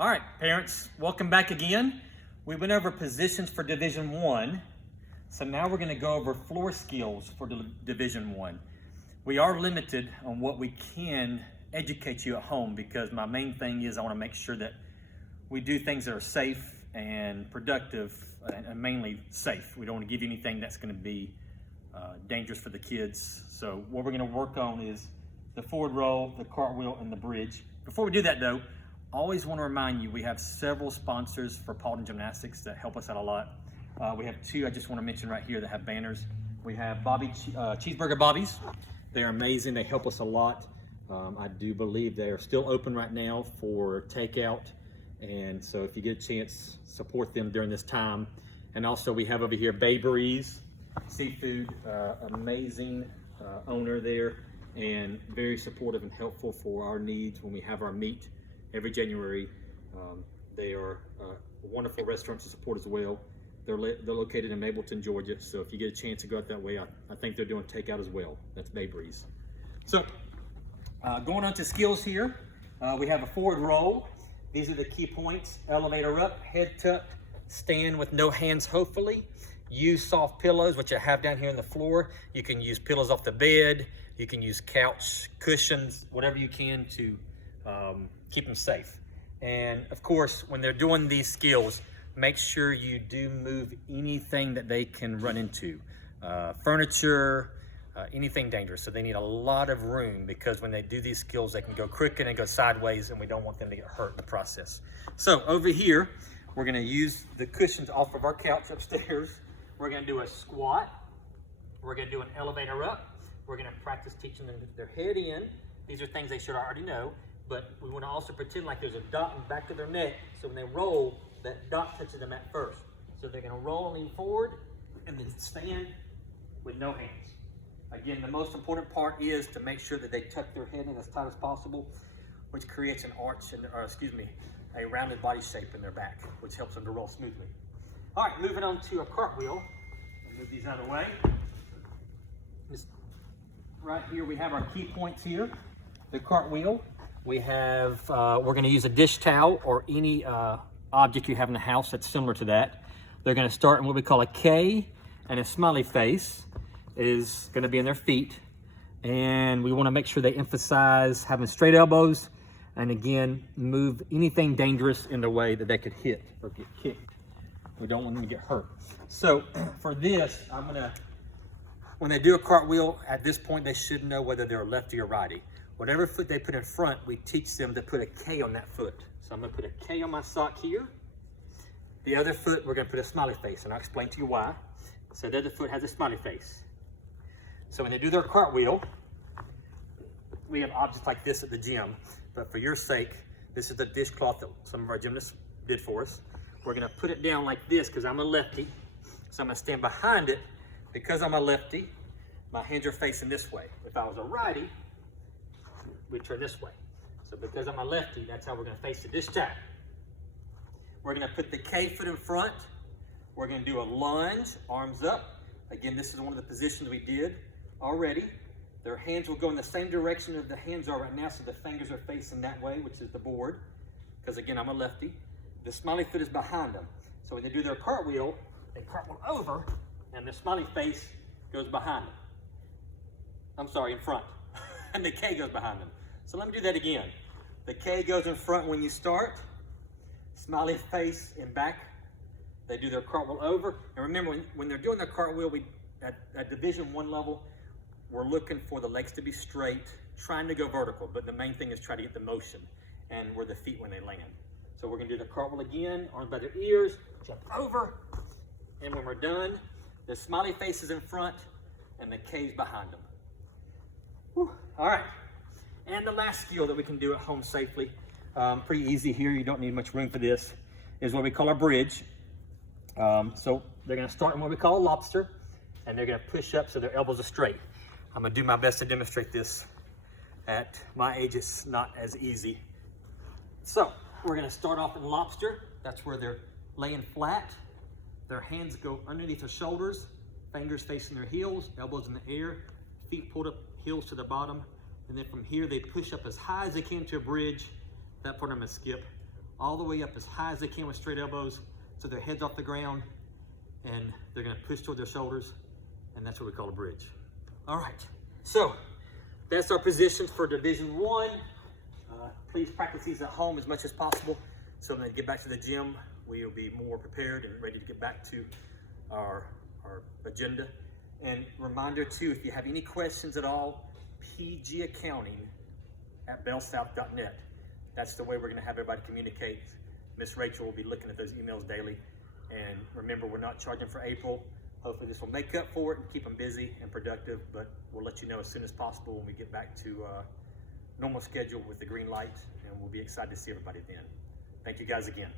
All right, parents, welcome back again. We went over positions for Division 1, so now we're going to go over floor skills for Division 1. We are limited on what we can educate you at home because my main thing is I want to make sure that we do things that are safe and productive and mainly safe. We don't want to give you anything that's going to be dangerous for the kids. So what we're going to work on is the forward roll, the cartwheel, and the bridge. Before we do that though, always want to remind you we have several sponsors for Paulden Gymnastics that help us out a lot. We have two I just want to mention right here that have banners. We have Cheeseburger Bobby's. They're amazing. They help us a lot. I do believe they are still open right now for takeout. And so if you get a chance, support them during this time. And also we have over here Babery's Seafood, amazing owner there and very supportive and helpful for our needs when we have our meet every January. They are a wonderful restaurant to support as well. They're located in Mableton, Georgia. So if you get a chance to go out that way, I think they're doing takeout as well. That's Babery's. So going on to skills here, we have a forward roll. These are the key points. Elevator up, head tucked, stand with no hands hopefully. Use soft pillows, which I have down here on the floor. You can use pillows off the bed. You can use couch cushions, whatever you can to keep them safe. And of course, when they're doing these skills, make sure you do move anything that they can run into. Furniture, anything dangerous. So they need a lot of room because when they do these skills, they can go crooked and go sideways and we don't want them to get hurt in the process. So over here, we're gonna use the cushions off of our couch upstairs. We're gonna do a squat. We're gonna do an elevator up. We're gonna practice teaching them their head in. These are things they should already know, but we wanna also pretend like there's a dot in the back of their neck, so when they roll, that dot touches them at first. So they're gonna roll and lean forward, and then stand with no hands. Again, the most important part is to make sure that they tuck their head in as tight as possible, which creates an arch, a rounded body shape in their back, which helps them to roll smoothly. All right, moving on to a cartwheel. I'll move these out of the way. Right here, we have our key points here. The cartwheel. We have, we're gonna use a dish towel or any object you have in the house that's similar to that. They're gonna start in what we call a K, and a smiley face is gonna be in their feet. And we wanna make sure they emphasize having straight elbows, and again, move anything dangerous in the way that they could hit or get kicked. We don't want them to get hurt. So for this, when they do a cartwheel, at this point, they should know whether they're lefty or righty. Whatever foot they put in front, we teach them to put a K on that foot. So I'm gonna put a K on my sock here. The other foot, we're gonna put a smiley face, and I'll explain to you why. So the other foot has a smiley face. So when they do their cartwheel, we have objects like this at the gym, but for your sake, this is the dishcloth that some of our gymnasts did for us. We're gonna put it down like this because I'm a lefty. So I'm gonna stand behind it. Because I'm a lefty, my hands are facing this way. If I was a righty, we'd turn this way. So because I'm a lefty, that's how we're gonna face the dish towel. We're gonna put the K foot in front. We're gonna do a lunge, arms up. Again, this is one of the positions we did already. Their hands will go in the same direction as the hands are right now, so the fingers are facing that way, which is the board. Because again, I'm a lefty. The smiley foot is behind them. So when they do their cartwheel, they cartwheel over, and the smiley face goes behind them. I'm sorry, in front. And the K goes behind them. So let me do that again. The K goes in front when you start, smiley face in back. They do their cartwheel over. And remember, when they're doing their cartwheel, at Division 1 level, we're looking for the legs to be straight, trying to go vertical, but the main thing is try to get the motion and where the feet when they land. So we're gonna do the cartwheel again, arms by their ears, jump over, and when we're done, the smiley face is in front and the K's behind them. Whew. All right, and the last skill that we can do at home safely, pretty easy here, you don't need much room for this, is what we call our bridge. So they're gonna start in what we call a lobster, and they're gonna push up so their elbows are straight. I'm gonna do my best to demonstrate this. At my age, it's not as easy. So we're gonna start off in lobster. That's where they're laying flat. Their hands go underneath their shoulders, fingers facing their heels, elbows in the air, feet pulled up, heels to the bottom. And then from here, they push up as high as they can to a bridge. That part I'm gonna skip. all the way up as high as they can with straight elbows, so their head's off the ground, and they're gonna push toward their shoulders, and that's what we call a bridge. All right, so that's our positions for Division 1. Please practice these at home as much as possible, so when they get back to the gym, we will be more prepared and ready to get back to our agenda. And reminder too, if you have any questions at all, pgaccounting@bellsouth.net. That's the way we're gonna have everybody communicate. Miss Rachel will be looking at those emails daily. And remember, we're not charging for April. Hopefully this will make up for it and keep them busy and productive, but we'll let you know as soon as possible when we get back to normal schedule with the green light, and we'll be excited to see everybody then. Thank you guys again.